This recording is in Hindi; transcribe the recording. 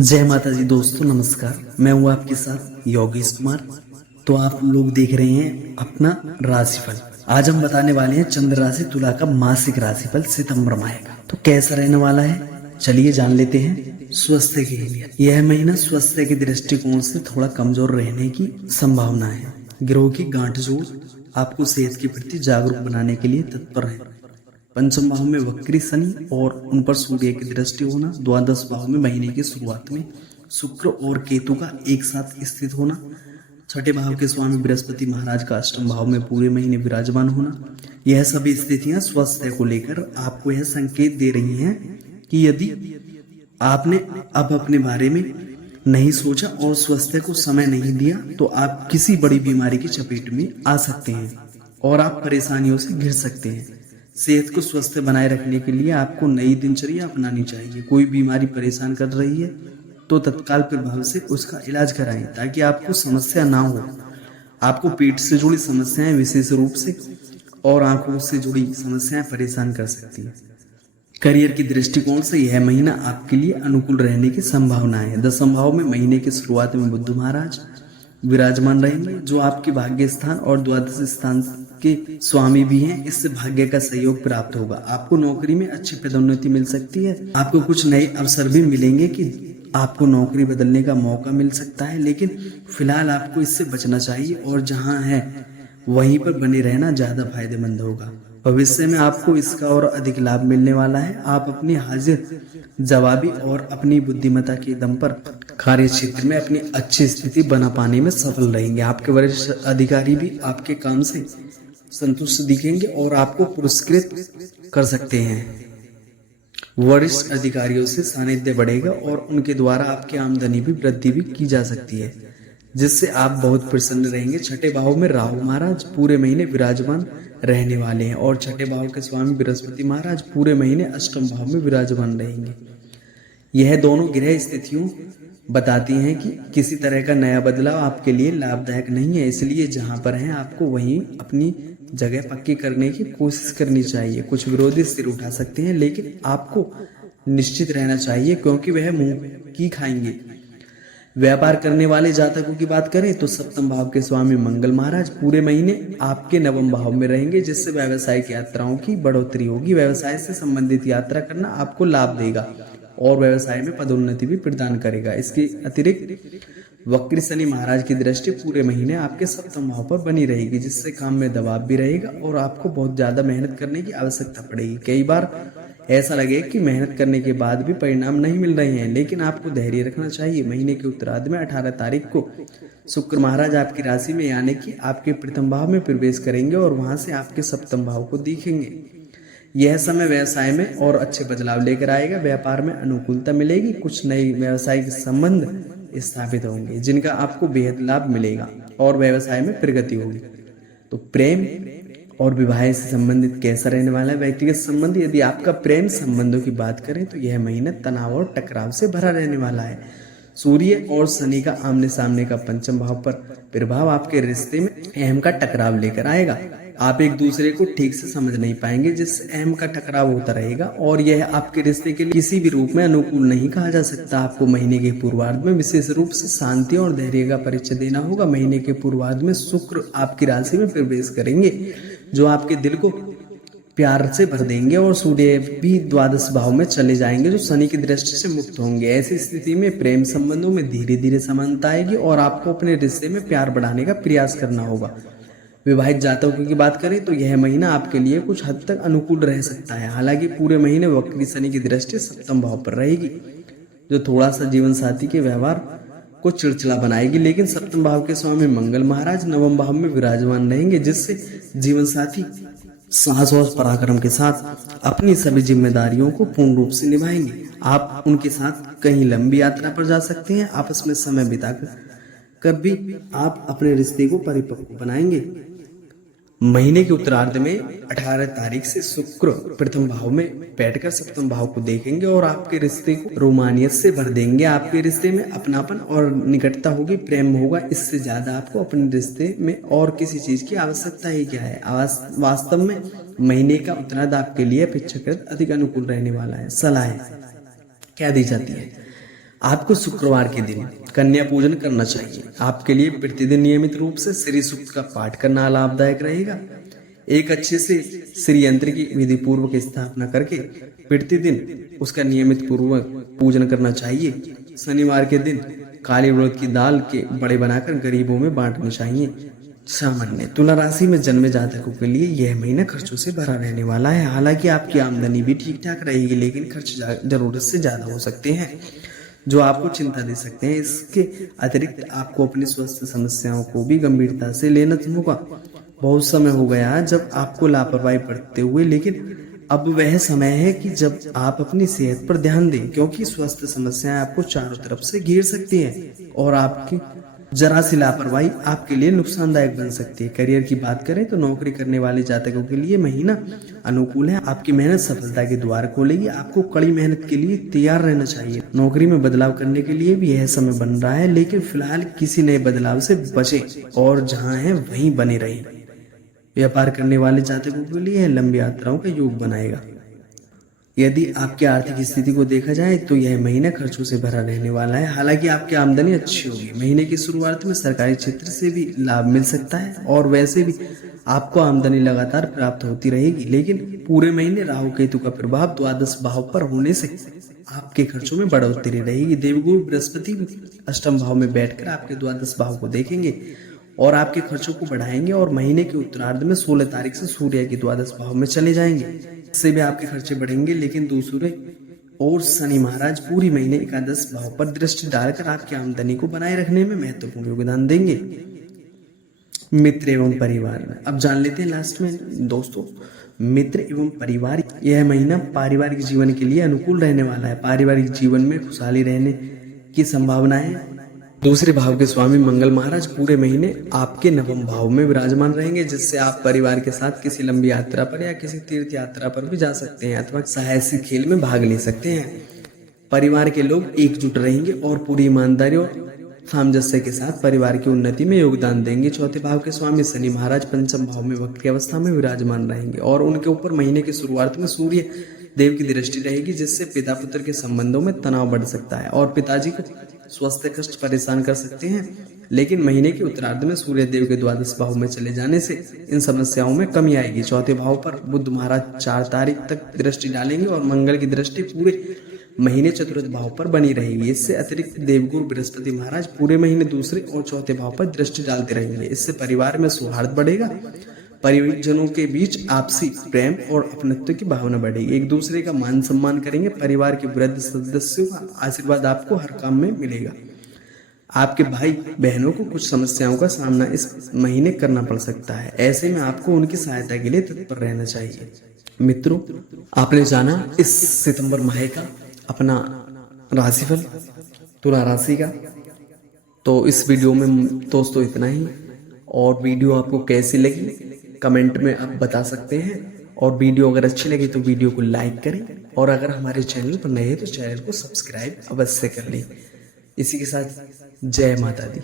जय माता जी दोस्तों, नमस्कार। मैं हूँ आपके साथ योगेश कुमार। तो आप लोग देख रहे हैं अपना राशिफल। आज हम बताने वाले हैं चंद्र राशि तुला का मासिक राशिफल सितंबर माह का। तो कैसा रहने वाला है, चलिए जान लेते हैं। स्वास्थ्य के लिए यह महीना स्वास्थ्य के दृष्टिकोण से थोड़ा कमजोर रहने की संभावना है। ग्रहों की गांठजोड़ आपको सेहत के प्रति जागरूक बनाने के लिए तत्पर है। पंचम भाव में वक्री शनि और उन पर सूर्य की दृष्टि होना, द्वादश भाव में महीने की शुरुआत में शुक्र और केतु का एक साथ स्थित होना, छठे भाव के स्वामी बृहस्पति महाराज का अष्टम भाव में पूरे महीने विराजमान होना, यह सभी स्थितियां स्वास्थ्य को लेकर आपको यह संकेत दे रही हैं कि यदि आपने अब अपने बारे में नहीं सोचा और स्वास्थ्य को समय नहीं दिया तो आप किसी बड़ी बीमारी की चपेट में आ सकते हैं और आप परेशानियों से घिर सकते हैं। सेहत को स्वस्थ बनाए रखने के लिए आपको नई दिनचर्या अपनानी चाहिए। कोई बीमारी परेशान कर रही है तो तत्काल प्रभाव से उसका इलाज कराएं ताकि आपको समस्या ना हो। आपको पेट से जुड़ी समस्याएं विशेष रूप से और आंखों से जुड़ी समस्याएं परेशान कर सकती हैं। करियर की दृष्टिकोण से यह महीना आपके लिए अनुकूल रहने की संभावना है। दसम भाव में महीने की शुरुआत में बुध महाराज विराजमान रहेंगे, जो आपके भाग्य स्थान और द्वादश स्थान के स्वामी भी हैं। इससे भाग्य का सहयोग प्राप्त होगा। आपको नौकरी में अच्छी पदोन्नति मिल सकती है। आपको कुछ नए अवसर भी मिलेंगे कि आपको नौकरी बदलने का मौका मिल सकता है, लेकिन फिलहाल आपको इससे बचना चाहिए और जहां है वहीं पर बने रहना ज्यादा फायदेमंद होगा। भविष्य में आपको इसका और अधिक लाभ मिलने वाला है। आप अपनी हाजिर जवाबी और अपनी बुद्धिमत्ता के दम पर कार्य क्षेत्र में अपनी अच्छी स्थिति बना पाने में सफल रहेंगे। आपके वरिष्ठ अधिकारी भी आपके काम से संतुष्ट दिखेंगे और आपको पुरस्कृत कर सकते हैं। वरिष्ठ अधिकारियों से सानिध्य बढ़ेगा और उनके द्वारा आपकी आमदनी भी वृद्धि भी की जा सकती है, जिससे आप बहुत प्रसन्न रहेंगे। छठे भाव में राहु महाराज पूरे महीने विराजमान रहने वाले हैं और छठे भाव के स्वामी बृहस्पति महाराज पूरे महीने अष्टम भाव में विराजमान रहेंगे। यह दोनों ग्रह स्थितियों बताती हैं कि किसी तरह का नया बदलाव आपके लिए लाभदायक नहीं है, इसलिए जहां पर हैं आपको वहीं अपनी जगह पक्की करने की कोशिश करनी चाहिए। कुछ विरोधी सिर उठा सकते हैं, लेकिन आपको निश्चित रहना चाहिए क्योंकि वह मुंह की खाएंगे। व्यापार करने वाले जातकों की बात करें तो सप्तम भाव के स्वामी मंगल महाराज पूरे महीने आपके नवम भाव में रहेंगे, जिससे व्यावसायिक यात्राओं की बढ़ोतरी होगी। व्यवसाय से संबंधित यात्रा करना आपको लाभ देगा और व्यवसाय में पदोन्नति भी प्रदान करेगा। इसके अतिरिक्त वक्री शनि महाराज की दृष्टि पूरे महीने आपके सप्तम भाव पर बनी रहेगी, जिससे काम में दबाव भी रहेगा और आपको बहुत ज्यादा मेहनत करने की आवश्यकता पड़ेगी। कई बार ऐसा लगे कि मेहनत करने के बाद भी परिणाम नहीं मिल रहे हैं, लेकिन आपको धैर्य रखना चाहिए। महीने के उत्तरार्ध में 18 तारीख को शुक्र महाराज आपकी राशि में यानी कि आपके प्रथम भाव में प्रवेश करेंगे और वहां से आपके सप्तम भाव को देखेंगे। यह समय व्यवसाय में और अच्छे बदलाव लेकर आएगा। व्यापार में अनुकूलता मिलेगी। कुछ नए व्यवसायिक संबंध स्थापित होंगे जिनका आपको बेहद लाभ मिलेगा और व्यवसाय में प्रगति होगी। तो प्रेम और विवाह से संबंधित कैसा रहने वाला है व्यक्तिगत संबंध। यदि आपका प्रेम संबंधों की बात करें तो यह महीना तनाव और टकराव से भरा रहने वाला है। सूर्य और शनि का आमने सामने का पंचम भाव पर प्रभाव आपके रिश्ते में अहम का टकराव लेकर आएगा। आप एक दूसरे को ठीक से समझ नहीं पाएंगे, जिससे अहम का टकराव होता रहेगा और यह आपके रिश्ते के लिए किसी भी रूप में अनुकूल नहीं कहा जा सकता। आपको महीने के पूर्वार्ध में विशेष रूप से शांति और धैर्य का परिचय देना होगा। महीने के पूर्वार्ध में शुक्र आपकी राशि में प्रवेश करेंगे, जो आपके दिल को प्यार से भर देंगे और सूर्य भी द्वादश भाव में चले जाएंगे, जो शनि की दृष्टि से मुक्त होंगे। ऐसी स्थिति में प्रेम संबंधों में धीरे धीरे समानता आएगी और आपको अपने रिश्ते में प्यार बढ़ाने का प्रयास करना होगा। विवाहित जातकों की बात करें तो यह महीना आपके लिए कुछ हद तक अनुकूल रह सकता है। हालांकि पूरे महीने वक्री शनि की दृष्टि सप्तम भाव पर रहेगी, जो थोड़ा सा जीवन साथी के व्यवहार को चिड़चिड़ा बनाएगी, लेकिन सप्तम भाव के स्वामी मंगल महाराज नवम भाव में विराजमान रहेंगे, जिससे जीवन साथी साहस और पराक्रम के साथ अपनी सभी जिम्मेदारियों को पूर्ण रूप से निभाएंगे। आप उनके साथ कहीं लंबी यात्रा पर जा सकते हैं। आपस में समय बिताकर भी आप अपने रिश्ते को परिपक्व बनाएंगे। महीने के उत्तरार्ध में 18 तारीख से शुक्र प्रथम भाव में बैठकर सप्तम भाव को देखेंगे और आपके रिश्ते को रोमानियत से भर देंगे। आपके रिश्ते में अपनापन और निकटता होगी, प्रेम होगा। इससे ज्यादा आपको अपने रिश्ते में और किसी चीज की आवश्यकता ही क्या है। वास्तव में महीने का उत्तरार्ध आपके लिए अपेक्षाकृत अधिक अनुकूल रहने वाला है। सलाह क्या दी जाती है। आपको शुक्रवार के दिन कन्या पूजन करना चाहिए। आपके लिए प्रतिदिन नियमित रूप से श्री सूक्त का पाठ करना लाभदायक रहेगा। एक अच्छे से श्री यंत्र की विधि पूर्वक स्थापना करके प्रतिदिन उसका नियमित पूर्वक पूजन करना चाहिए। शनिवार के दिन काली उड़द की दाल के बड़े बनाकर गरीबों में बांटने चाहिए। सामान्य तुला राशि में जन्मे जातकों के लिए यह महीना खर्चों से भरा रहने वाला है। हालांकि आपकी आमदनी भी ठीक ठाक रहेगी, लेकिन खर्च जरूरत से ज्यादा हो सकते हैं जो आपको चिंता दे सकते हैं। इसके अतिरिक्त आपको अपनी स्वास्थ्य समस्याओं को भी गंभीरता से लेना होगा। बहुत समय हो गया जब आपको लापरवाही बरतते हुए, लेकिन अब वह समय है कि जब आप अपनी सेहत पर ध्यान दें, क्योंकि स्वास्थ्य समस्याएं आपको चारों तरफ से घेर सकती हैं और आपकी जरा सी लापरवाही आपके लिए नुकसानदायक बन सकती है। करियर की बात करें तो नौकरी करने वाले जातकों के लिए महीना अनुकूल है। आपकी मेहनत सफलता के द्वार खोलेगी। आपको कड़ी मेहनत के लिए तैयार रहना चाहिए। नौकरी में बदलाव करने के लिए भी यह समय बन रहा है, लेकिन फिलहाल किसी नए बदलाव से बचे और जहां है वहीं बने रहे। व्यापार करने वाले जातकों के लिए लंबी यात्राओं का योग बनाएगा। यदि आपकी आर्थिक स्थिति को देखा जाए तो यह महीना खर्चों से भरा रहने वाला है। हालांकि आपकी आमदनी अच्छी होगी। महीने की शुरुआत में सरकारी क्षेत्र से भी लाभ मिल सकता है और वैसे भी आपको आमदनी लगातार प्राप्त होती रहेगी, लेकिन पूरे महीने राहु केतु का प्रभाव द्वादश भाव पर होने से आपके खर्चों में बढ़ोतरी रहेगी। देवगुरु बृहस्पति अष्टम भाव में बैठकर आपके द्वादश भाव को देखेंगे और आपके खर्चों को बढ़ाएंगे और महीने के उत्तरार्ध में 16 तारीख से सूर्य के द्वादश भाव में चले जाएंगे। इससे भी आपके खर्चे बढ़ेंगे, लेकिन दूसरे और शनि महाराज पूरी महीने एकादश भाव पर दृष्टि डालकर आपकी आमदनी को बनाए रखने में महत्वपूर्ण योगदान देंगे। मित्र एवं परिवार में अब जान लेते हैं लास्ट में दोस्तों, मित्र एवं परिवार। यह महीना पारिवारिक जीवन के लिए अनुकूल रहने वाला है। पारिवारिक जीवन में खुशहाली रहने की संभावना है। दूसरे भाव के स्वामी मंगल महाराज पूरे महीने आपके नवम भाव में विराजमान रहेंगे, जिससे आप परिवार के साथ किसी लंबी यात्रा पर या किसी तीर्थ यात्रा पर भी जा सकते हैं अथवा साहसिक खेल में भाग ले सकते हैं। परिवार के लोग एकजुट रहेंगे और पूरी ईमानदारी और सामंजस्य के साथ परिवार की उन्नति में योगदान देंगे। चौथे भाव के स्वामी शनि महाराज पंचम भाव में वक्र की अवस्था में विराजमान रहेंगे और उनके ऊपर महीने की शुरुआत में सूर्य देव की दृष्टि रहेगी, जिससे पिता पुत्र के संबंधों में तनाव बढ़ सकता है और पिताजी को स्वास्थ्य कष्ट परेशान कर सकते हैं। लेकिन महीने के उत्तरार्ध में सूर्य देव के द्वादश भाव में चले जाने से इन समस्याओं में कमी आएगी। चौथे भाव पर बुध महाराज 4 तारीख तक दृष्टि डालेंगे और मंगल की दृष्टि पूरे महीने चतुर्थ भाव पर बनी रहेगी। इससे अतिरिक्त देवगुरु बृहस्पति महाराज पूरे महीने दूसरे और चौथे भाव पर दृष्टि डालते रहेंगे। इससे परिवार में सौहार्द बढ़ेगा। परिजनों के बीच आपसी प्रेम और अपनत्व की भावना बढ़ेगी। एक दूसरे का मान सम्मान करेंगे। परिवार के वृद्ध सदस्यों का आशीर्वाद आपको हर काम में मिलेगा। आपके भाई बहनों को कुछ समस्याओं का सामना इस महीने करना पड़ सकता है। ऐसे में आपको उनकी सहायता के लिए तत्पर रहना चाहिए। मित्रों, आपने जाना इस सितंबर माह का अपना राशिफल तुला राशि का। तो इस वीडियो में दोस्तों इतना ही, और वीडियो आपको कैसी लगी कमेंट में आप बता सकते हैं। और वीडियो अगर अच्छी लगी तो वीडियो को लाइक करें, और अगर हमारे चैनल पर नए हैं तो चैनल को सब्सक्राइब अवश्य कर लें। इसी के साथ जय माता दी।